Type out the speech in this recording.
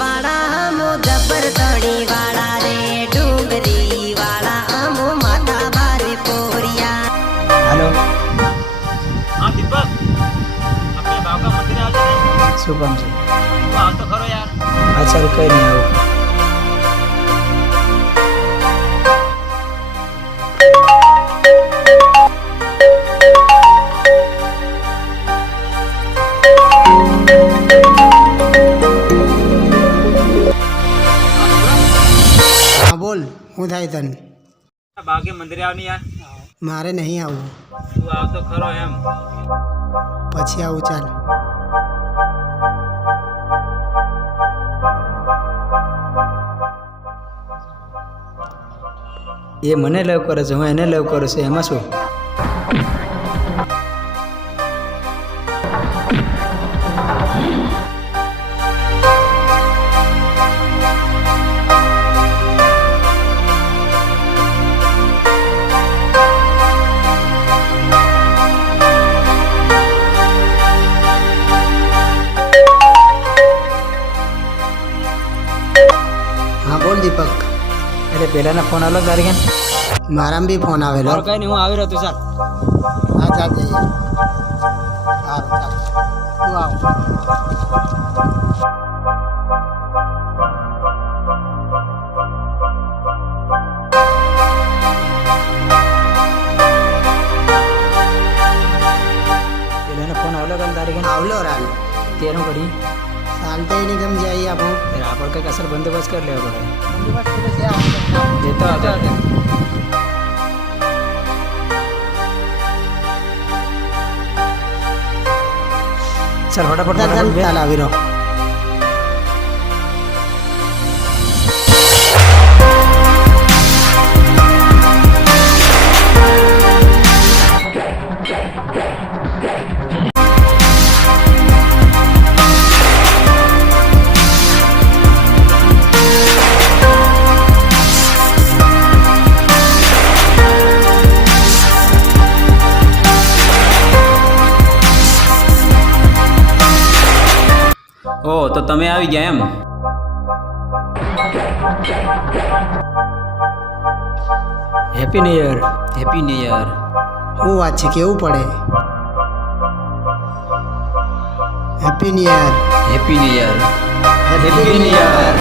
વાળા મો જબર તણી વાળા રે ડુંગરી વાળા અમો માતા બારે પોરિયા. हेलो हाँ दीपक अपने बाप का मंदिर आ जाए. શું કામ છે? आओ तो खरो यार. હા ચાલ કઈ નહીં આવું. હા બોલ, હું થાય તને? बागे मंदिर आवनी यार. મારે નહીં આવવું, તું આવ તો ખરો એમ. પછી આવું ચાલ. એ મને લવ કરે છે, હું એને લવ કરું છું, એમાં શું? હા બોલ દીપક. એટલે પેલાના ફોન અલગ તારી કેમ? મારામાં બી ફોન આવેલો. કઈ નહીં, હું આવી રહ્યો તું ચાલ. હા ચાલ જઈએ. હા ચાલ તું આવ. પેલાના ફોન અલગ તારી કેમ? આવલો રાલ તેનું કરી ચાલતે એની કેમ જઈએ આપણું? આપણે કંઈક અસર બંદોબસ્ત કરી લેવો પડે. બંદોબસ્ત તો છે આપણે. જતો આવતો ચાલ ફટાફટ ચાલ ફટાફટ ચાલ આવી રહ્યો. ઓ તો તમે આવી ગયા એમ. Happy new year. Happy new year. શું વાત છે, કેવું પડે? Happy new year. Happy new year. Happy new year.